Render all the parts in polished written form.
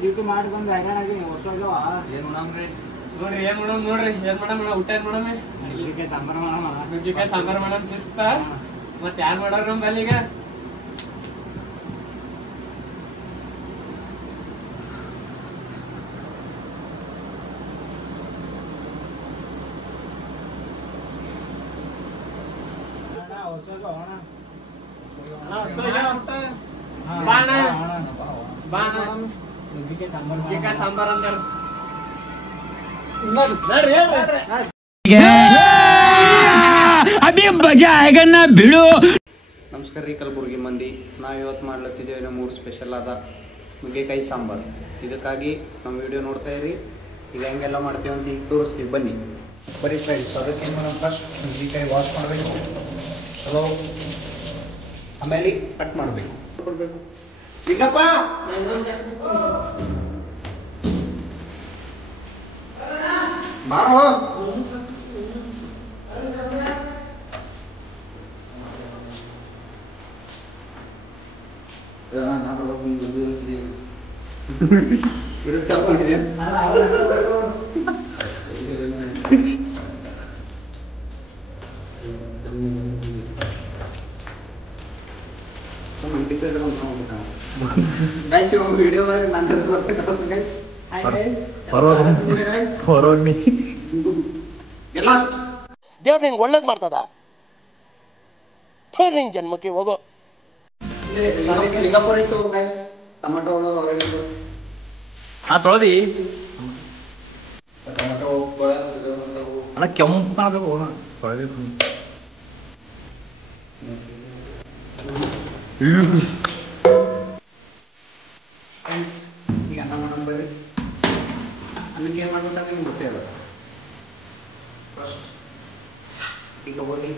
Duty ಮಾಡಿ ಬಂದು ಹೈರಾಣಾಗಿ ವರ್ಷೋಗ್ಯವ ಏನು ಮಾಡಮ್ರಿ ನೋಡ್ರಿ ಏನ್ ಮಾಡಮ್ ಊಟ ಏನ್ ಮಾಡಮ್ ನುಗ್ಗಿಕಾಯಿ ಸಾಂಬಾರ್ ಮಾಡಮ್ ಶಿಸ್ತ ಮತ್ ಯಾರು ಮಾಡೋರು ನಮ್ ಬಲ್ಲಿಗ ಸಾಂಬಾರ್ ಅಂತಾರ ಅಭಿ ಮಜಾ ಆएगा ना भिड़ो ನಮಸ್ಕಾರ ರೀ ಕಲಬುರ್ಗಿ ಮಂದಿ ನಾವು ಇವತ್ತು ಮಾಡ್ಲತ್ತಿದ್ದೇವೆ ನಮ್ಮ ಮೂರು ಸ್ಪೆಷಲ್ ಆದ ನುಗ್ಗೆಕಾಯಿ ಸಾಂಬಾರು ಇದಕ್ಕಾಗಿ ನಮ್ಮ ವಿಡಿಯೋ ನೋಡ್ತಾ ಇರಿ ಈಗ ಹೆಂಗೆಲ್ಲ ಮಾಡ್ತೀವಿ ಅಂತ ಈಗ ತೋರಿಸ್ತೀವಿ ಬನ್ನಿ ಬರೀ ಫ್ರೆಂಡ್ಸ್ ಅದಕ್ಕೆ ಏನು ಮಾಡೋಣ ಫಸ್ಟ್ ನುಗ್ಗೆಕಾಯಿ ವಾಶ್ ಮಾಡಬೇಕು ಚಲೋ ಆಮೇಲೆ ಕಟ್ ಮಾಡಬೇಕು ಕೊಡಬೇಕು ಈಗಪ್ಪ ಬಾರೋ ದೇವ್ರು ನಿಂಗೆ ಒಳ್ಳೇದು ಮಾಡ್ತದ ನಿನ್ ಜನ್ಮಕ್ಕೆ ಹೋಗೋ ಟೊಮೆಟೊ ತೊಳದಿ ಟೊಮೆಟೊ ಅಣ್ಣ ಕೆಂಪಾಗಬೇಕು ತೊಳಬೇಕು ಈಗ ಅನ್ನ ಮಾಡೋಣ ಬರ್ರಿ ಅನ್ನಕ್ಕೆ ಏನು ಮಾಡ್ಬೇಕಂತ ನಿಮ್ಗೆ ಗೊತ್ತೇ ಅಲ್ಲ ಫಸ್ಟ್ ಈಗ ಹೋಗಿ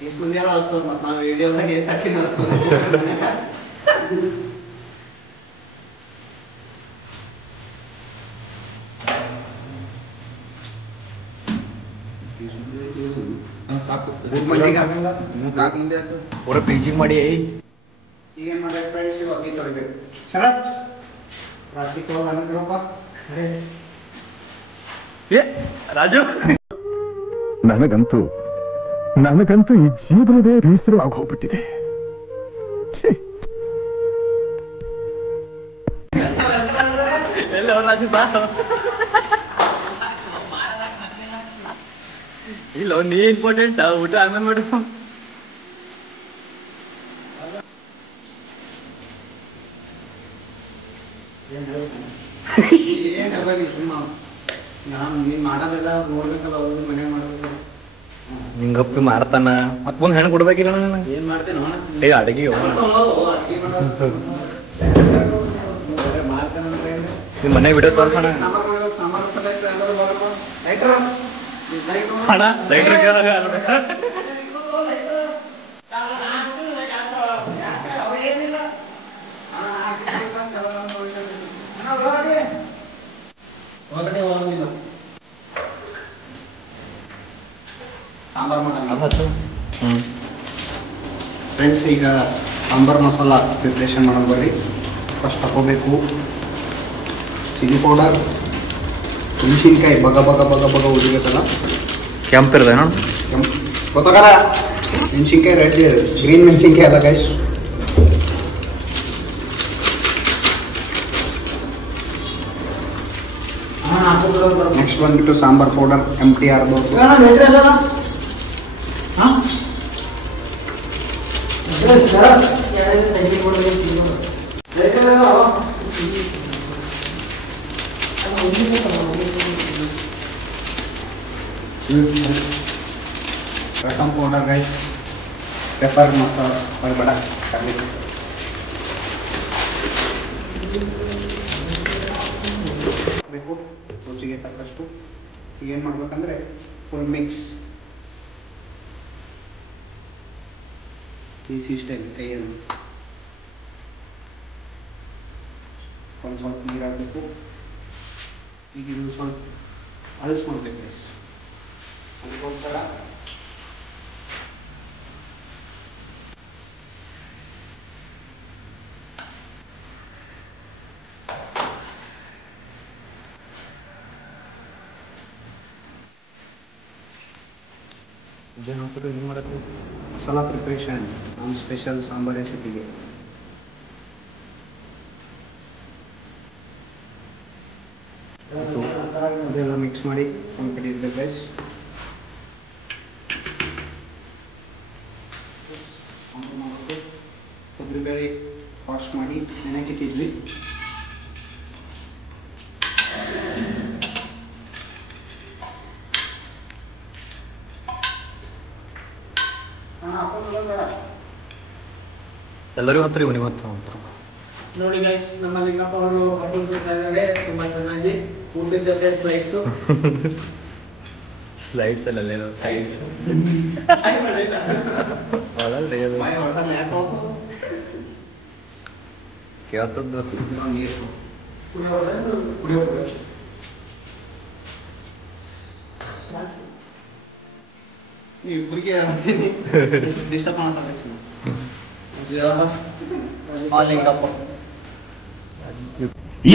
ಎಷ್ಟು ಮಂದಿ ಯಾರೋ ಅಳಿಸ್ತವ್ರು ಮತ್ತು ನಾವು ವಿಡಿಯೋದಾಗ ಎಷ್ಟು ಹಾಕಿ ಅಳಿಸ್ತದೆ ಪೂರ ಪೀಚಿಂಗ್ ಮಾಡಿ ಈಗೇನು ಮಾಡ್ಬೇಕು ಫ್ರೆಂಡ್ಸ್ ಇವಾಗ ಅಕ್ಕಿ ತೊಳಿಬೇಕು ಶರತ್ ರಾತ್ರಿ ತೊಳೆದು ಅನ್ನ ಬಿಡಪ್ಪ ಸರಿ ಏ ರಾಜು ನನಗಂತೂ ಈ ಜೀವನವೇ ಬೇಸರ ಆಗೋಗ್ಬಿಟ್ಟಿದೆ. ಎಲ್ಲ ರಾಜು ಬಾ ಇಲ್ಲ ನೀ ಇಂಪಾರ್ಟೆಂಟ್ ಊಟ ಆಮೇಲೆ ಮಾಡು ನೀನು ಮಾಡೋದೆಲ್ಲ ನೋಡ್ಬೇಕಲ್ಲ ಅವ್ರು ಮನೆ ಮಾಡೋದು ನಿಂಗಪ್ಪಿ ಮಾಡ್ತಾನ ಮತ್ ಮುಂದ್ ಹೆಣ್ಣು ಕೊಡ್ಬೇಕಿಲ್ಲ ನನಗೆ ಏನ್ ಮಾಡ್ತೇನೆ ಏ ಅಡಗಿ ನಿಮ್ ಮನೆ ಬಿಡೋ ತೋರ್ಸೋಣ ಹಣ ಲೈಟ್ರ್ ಸಾಂಬಾರ್ ಮಾಡೋಣ ಫ್ರೆಂಡ್ಸ್ ಈಗ ಸಾಂಬಾರ್ ಮಸಾಲ ಪ್ರಿಪ್ರೇಷನ್ ಮಾಡೋಣ ಬರ್ರಿ ಫಸ್ಟ್ ತಗೋಬೇಕು ಚಿಲ್ಲಿ ಪೌಡರ್ ಮೆಣಸಿನ್ಕಾಯಿ ಬಗ ಬಗ ಬಗ ಬಗ ಉಳಿಬೇಕಲ್ಲ ಕೆಂಪಿರ್ತೇನೋ ಗೊತ್ತಾಗಲ್ಲ ಮೆಣಸಿನ್ಕಾಯಿ ರೆಡ್ ಗ್ರೀನ್ ಮೆಣಸಿನ್ಕಾಯಿ ಅಲ್ಲ ಗೈಸ್ ನೆಕ್ಸ್ಟ್ ಬಂದ್ಬಿಟ್ಟು ಸಾಂಬಾರ್ ಪೌಡರ್ MTR रसम पाउडर गाइस पेपर मसाला और बड़ा गार्लिक ಬೇಕು ರುಚಿಗೆ ತಕ್ಕಷ್ಟು ಏನು ಮಾಡಬೇಕಂದ್ರೆ ಫುಲ್ ಮಿಕ್ಸ್ ಈಸಿ ಸ್ಟೈಲ್ ಕೈಯಲ್ಲಿ ಒಂದು ಸ್ವಲ್ಪ ನೀರು ಹಾಕಬೇಕು ಈಗ ಇದು ಸ್ವಲ್ಪ ಅಳಿಸ್ಕೊಳ್ಬೇಕು ಗೈಸ್ ಅದಕ್ಕೋಸ್ಕರ ಮಸಾಲ ಪ್ರಿಪ್ರೇಷನ್ ನಮ್ಮ ಸ್ಪೆಷಲ್ ಸಾಂಬಾರ್ ರೆಸಿಪಿಗೆ ಅದೆಲ್ಲ ಮಿಕ್ಸ್ ಮಾಡಿ ಒಂದು ಕಡೆ ಇಡಬೇಕು ಗೈಸ್. ಕೊಬ್ಬರಿಬೇಳೆ ವಾಶ್ ಮಾಡಿ ನೆನೆಕಿಟ್ಟಿದ್ವಿ. ಎಲ್ಲರಿಗೂ ಹತ್ರ ಇವನಿಗೆ ಹತ್ರ ನೋಡಿ ಗೈಸ್, ನಮ್ಮ ಲಿಂಗಪ್ಪ ಅವರು ಹೋಟೆಲ್ ಕೊಡ್ತಾ ಇದ್ದಾರೆ ತುಂಬಾ ಚೆನ್ನಾಗಿ. ಊಟದ ಜೊತೆ ಸ್ಲೈಡ್ಸು ಸ್ಲೈಡ್ಸ್ ಅಲ್ಲೇನೋ ಸೈಡ್ಸ್ ಕೇಳ್ತದ್ದು ಇಬ್ಬರಿಗೆ ಡಿಸ್ಟರ್ಬ್ ಮಾಡ್ತಾರೆ.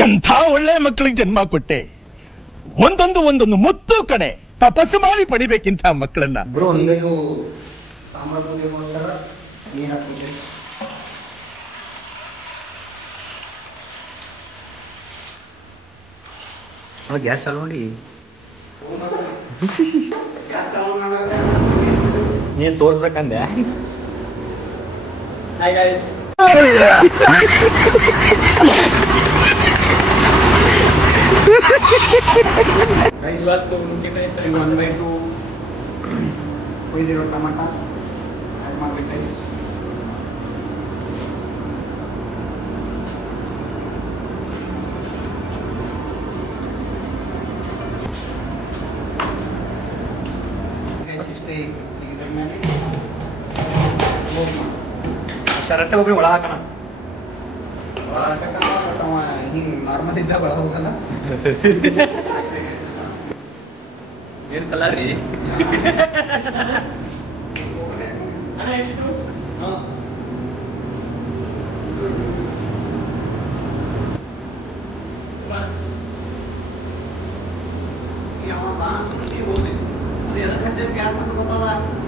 ಎಂಥ ಒಳ್ಳೆ ಮಕ್ಕಳಿಗೆ ಜನ್ಮ ಕೊಟ್ಟೆ. ಒಂದೊಂದು ಮುತ್ತು ಕಡೆ ತಪಸ್ಸು ಮಾಡಿ ಪಡಿಬೇಕಿಂತ ಮಕ್ಕಳನ್ನ. ಬ್ರೋ ನೀವು ಸಾಂಬಾರ್ ಪುಡಿಗೋಸ್ಕರ ನೀರು ಹಾಕ್ಬಿಟ್ಟು ಗ್ಯಾಸ್ ಚಾಲು ಮಾಡಿ ನೀನು ತೋರಿಸ್ಬೇಕಂದೆ. ಹಾಯ್ ಗೈಸ್, ಇವತ್ತು 1/2 ಕೊಯ್ದಿರೋ ಟಮಾಟ ಆ್ಯಡ್ ಮಾಡ್ಬೇಕು ಗೈಸ್. ಇಷ್ಟೇ. ಇದ್ರ ಮೇಲೆ ಶರತ್ತೆ ಒಬ್ಬರು ಒಳ ಹಾಕೋಣ. ಹಿಂಗೆ ನಾರ್ಮಲ್ ಇದ್ದಾಗ ಹೋಗಲ್ಲ. ಏನು ಕಲರ್ ರೀ?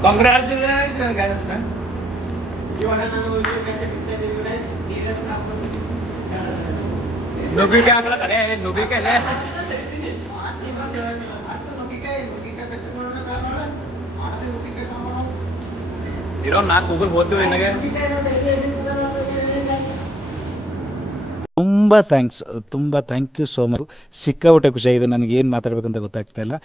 ಕಾಂಗ್ರ್ಯಾಚುಲೇಷನ್. ಇವಾಗ ನಾನು ನುಗ್ಗಿಕಾಯಿ ಹಾಕ್ಲತ್ತಾನೆ, ನುಗ್ಗಿಕಾಯಿ ಇರೋ 4 ಗೂಗಲ್ ಓದ್ತೀವಿ ನನಗೆ. ತುಂಬ ಥ್ಯಾಂಕ್ ಯು ಸೋ ಮಚ್. ಸಿಕ್ಕಾಪಟ್ಟೆ ಖುಷಿ ಆಗಿದೆ. ನನಗೆ ಏನು ಮಾತಾಡ್ಬೇಕಂತ ಗೊತ್ತಾಗ್ತಾ ಇಲ್ಲ.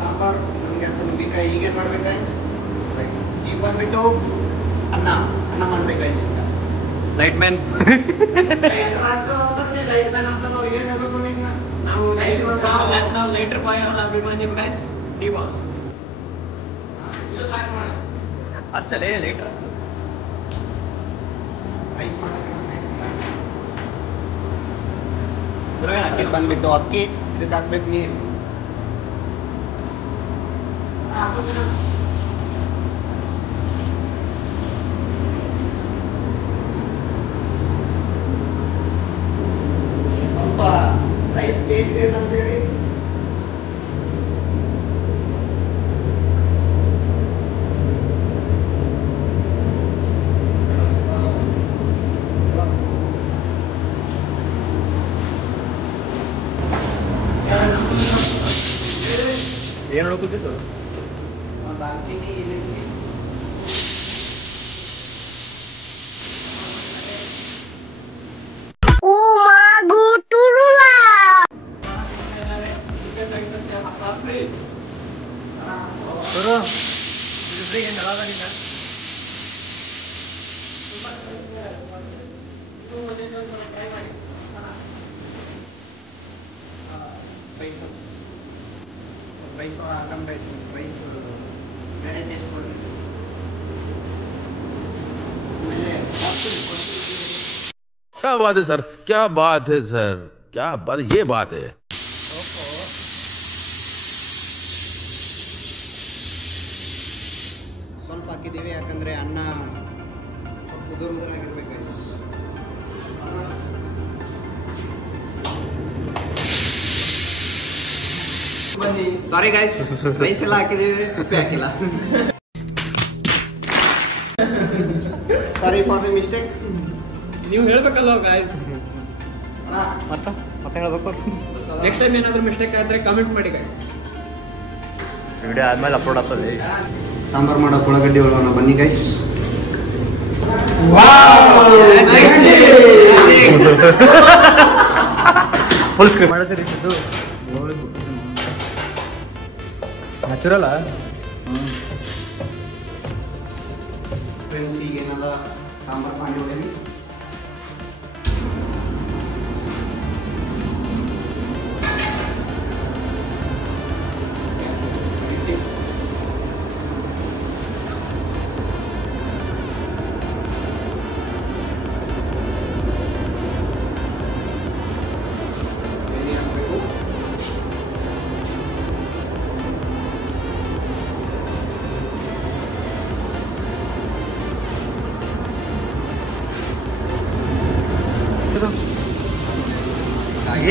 ಸಾಂಬಾರ್ ಗ್ಯಾಸಲ್ಲಿ ನುಗ್ಗಿಕಾಯಿ ಈಗೇನು ಮಾಡ್ಬೇಕು ಗೈಸ್? ಈಗ ಬಂದ್ಬಿಟ್ಟು ಅನ್ನ ಮಾಡ್ಬೇಕು ಗೈಸ್. ಲೈಟ್ ಮ್ಯಾನ್ ನಾವು ಲೈಟರ್ ಬಾಯ್ ಅವರ ಅಭಿಮಾನಿ ಗೈಸ್. ಡಿ ಬಾಸ್ ಅಚ್ಚಲೇ ಲೈಟರ್ ರೈಸ್ ಮಾಡಕ್ಕೆ ಬಂದ್ಬಿಟ್ಟು ಅಕ್ಕಿ ಇದಕ್ಕೆ ಹಾಕ್ಬೇಕು ನೀರು. ರೈಸ್ ಟೇಸ್ಟ್ ಏನಂತೇಳಿ ಏನು ಹೇಳ್ಕೊತಿತ್ತು? ದಾಲ್ಚಿನ್ನಿ ಏಲಕ್ಕಿ ರೈಸ್ ಹಾಕೊಂಡು ರೈಸ್ ಬೇರೆ ಟೇಸ್ಟ್ ಕೊಡ್ರಿ. क्या बात है सर, क्या बात है सर, क्या बात, ये बात है. ಉದುರು ಉದುರಾಗಿರ್ಬೇಕು ಗೈಸ್. ಸಾರಿ ಗೈಸ್, ರೈಸ್ ಎಲ್ಲ ಹಾಕಿದೀವಿ, ಉಪ್ಪು ಹಾಕಿಲ್ಲ. Sorry for the mistake. ನೀವು ಹೇಳ್ಬೇಕಲ್ವ ಗಾಯ್ಸ್. ಮತ್ತೆ ಹೇಳ್ಬೇಕು. ನೆಕ್ಸ್ಟ್ ಟೈಮ್ ಏನಾದರೂ ಮಿಸ್ಟೇಕ್ ಆದ್ರೆ ಕಮೆಂಟ್ ಮಾಡಿ ಗಾಯ್ಸ್. ವಿಡಿಯೋ ಆದ್ಮೇಲೆ ಅಪ್ಲೋಡ್ ಆಗ್ತದೆ. ಸಾಂಬಾರ್ ಮಾಡೋಕೆ ಉಳ್ಳಾಗಡ್ಡಿ ಒಳಗೋಣ ಬನ್ನಿ ಗೈಸ್. ಫುಲ್ ಸ್ಕ್ರೀನ್ ಮಾಡ್ತೀರಿ ಇದು ನ್ಯಾಚುರಲ್. ಫ್ರೆಂಡ್ಸ್ ಈಗ ಏನದ ಸಾಂಬಾರ್ ಮಾಡಿ ಹೊಡೀನಿ.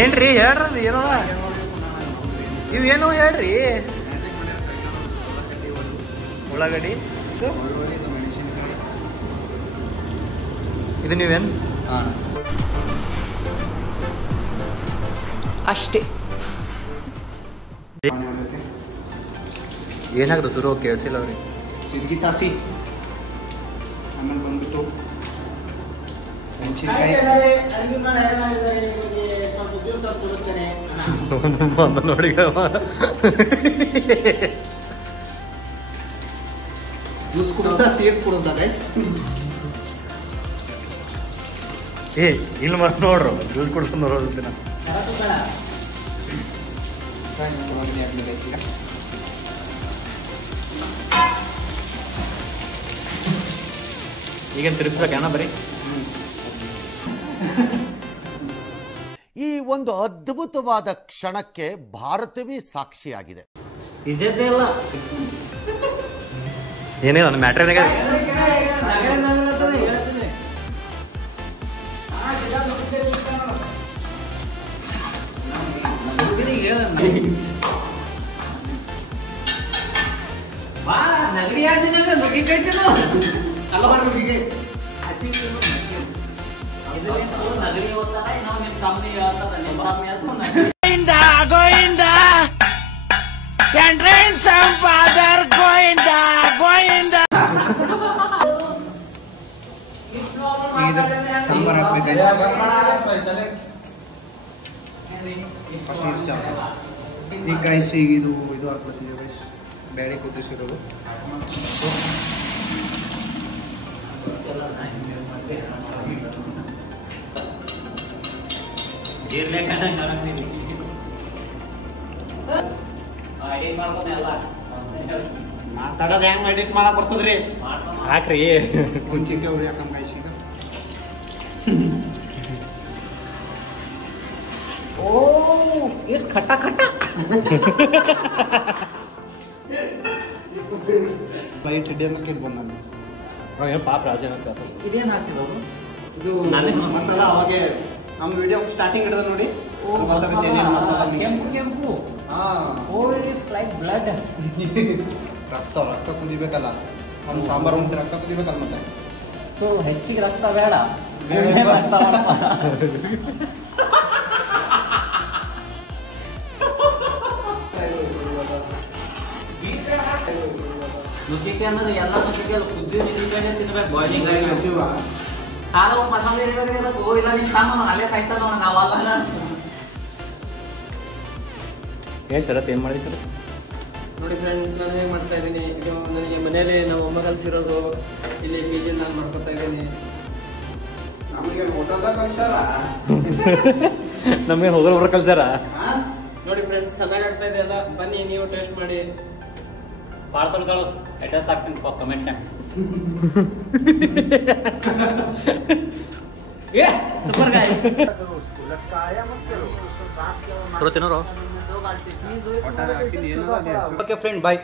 ಏನ್ರಿ ಹೇಳ್ರಿ ಏನೋ ಇವೇನು ಹೇಳ್ರಿ. ಉಳ್ಳಾಗಡ್ಡಿ ಇದು ನೀವೇನು ಅಷ್ಟೇ. ಏನಾಗ್ತದೆ ಶುರು ಕೇಳಿಸಿಲ್ಲ ಅವ್ರಿಗೆ. ಜೀರಿಗೆ ಸಾಸಿ, ಆಮೇಲೆ ಬಂದ್ಬಿಟ್ಟು ಮೆಣಸಿನ್ಕಾಯಿ. ನೋಡಿ ಜ್ಯೂಸ್ ಕುಡಿಸ್ದ, ತೀರ್ ಕುಡಿಸ್ದ ಗೈಸ್. ಏ ಇಲ್ಲಿ ನೋಡ್ರು ಜ್ಯೂಸ್ ಕುಡ್ಸ್ಕೊಂಡು ನೋಡೋದು ದಿನ. ಈಗೇನು ತಿರುಗಿಸ್ಬೇಕೇನ ಬರೀ. ಈ ಒಂದು ಅದ್ಭುತವಾದ ಕ್ಷಣಕ್ಕೆ ಭಾರತವೇ ಸಾಕ್ಷಿಯಾಗಿದೆ. ಏನೇ ನನ್ನ ಮ್ಯಾಟ್ರಿನಾಗ ಸಾಂಬಾರ್ ಹಾಕ್ಬೇಕು. ಈಗ ಗೈಸ್ ಈಗ ಇದು ಹಾಕ್ಬಿಡ್ತೀವಿ ಗೈಸ್, ಬೇಳೆ ಕುದಿಸಿರೋದು. ಮಾತಾಡೋದು ಹೆಂಗ್ ಎಡಿಟ್ ಮಾಡಕ್ ಬರ್ತದ್ರಿ? ಹಾಕ್ರಿ. ಕುಂಚಿಕಾಯಿ ಹುಳಿ ಹಾಕಮ್ ಗೈಸ್ ಈಗ. ಇಟ್ಸ್ ಖಟ್ಟ ಖಟ್ಟ. ಲೈಟ್ ಹಿಡಿ ಅಂತ ಕೇಳಿ ಬಂದ ಏನು ಪಾಪ ರಾಜ ಇದೇನು ಹಾಕ್ತಿದ್ದವು ಇದು ಮಸಾಲ. ಅವಾಗೆ ನಮ್ಮ ವಿಡಿಯೋ ಸ್ಟಾರ್ಟಿಂಗ್ ಹಿಡಿದ ನೋಡಿ ಗೊತ್ತಾಗುತ್ತೆ ಏನೇನು ಮಸಾಲ. ಕೆಂಪು ಬ್ಲಡ್. ರಕ್ತ ಕುದಿಬೇಕಲ್ಲ, ಒಂದು ಸಾಂಬಾರು ಉಂಟು ರಕ್ತ ಕುದಿಬೇಕಲ್ಲ ಮತ್ತೆ. ಸೊ ಹೆಚ್ಚಿಗೆ ರಕ್ತ ಬೇಡ. ನುಗ್ಗಿಕಾಯಿ ಅನ್ನೋದು ಎಲ್ಲ ನುಗ್ಗಿಕಾಯಿ ಕುದ್ದಿ ನುಗ್ಗಿಕಾಯಿ ತಿನ್ಬೇಕು. ಬಾಯ್ಲಿಂಗ್ ಆಗಿ ಖಾರ ಮಸಾಲೆ ಇರಬೇಕು. ಇಲ್ಲ ನಿನ್ ಸಾಮಾನು ಅಲ್ಲೇ ಸಾಯ್ತಾ ನೋಡ ನಾವಲ್ಲ. ಏನು ಶರತ್ ಏನು ಮಾಡಿ ಸರ್? ನೋಡಿ ಫ್ರೆಂಡ್ಸ್, ನಾನು ಹೇಗೆ ಮಾಡ್ತಾ ಇದ್ದೀನಿ. ಇದು ನನಗೆ ಮನೇಲಿ ನಾವು ಅಮ್ಮ ಕಲಿಸಿರೋದು. ಇಲ್ಲಿ PG ನಾನು ಮಾಡ್ಕೊತಾ ಇದ್ದೀನಿ. ನಮಗೆ ಹೋಟೆಲ್ದಾಗ ಕಲ್ಸಾರ, ನಮಗೆ ಹೋಗಲ್ ಬರೋ ಕಲ್ಸಾರ. ನೋಡಿ ಫ್ರೆಂಡ್ಸ್, ಚೆನ್ನಾಗಿ ಆಗ್ತಾ ಇದೆ ಅಲ್ಲ. ಬನ್ನಿ ನೀವು ಟೇಸ್ಟ್ ಮಾಡಿ. ಪಾರ್ಸಲ್ ಕಳಿಸ್, ಅಡ್ರೆಸ್ ಹಾಕ್ತೀನಿ ಕಮೆಂಟ್. Super guys. ತಿನ್ನೋರು. ಓಕೆ ಫ್ರೆಂಡ್, ಬಾಯ್.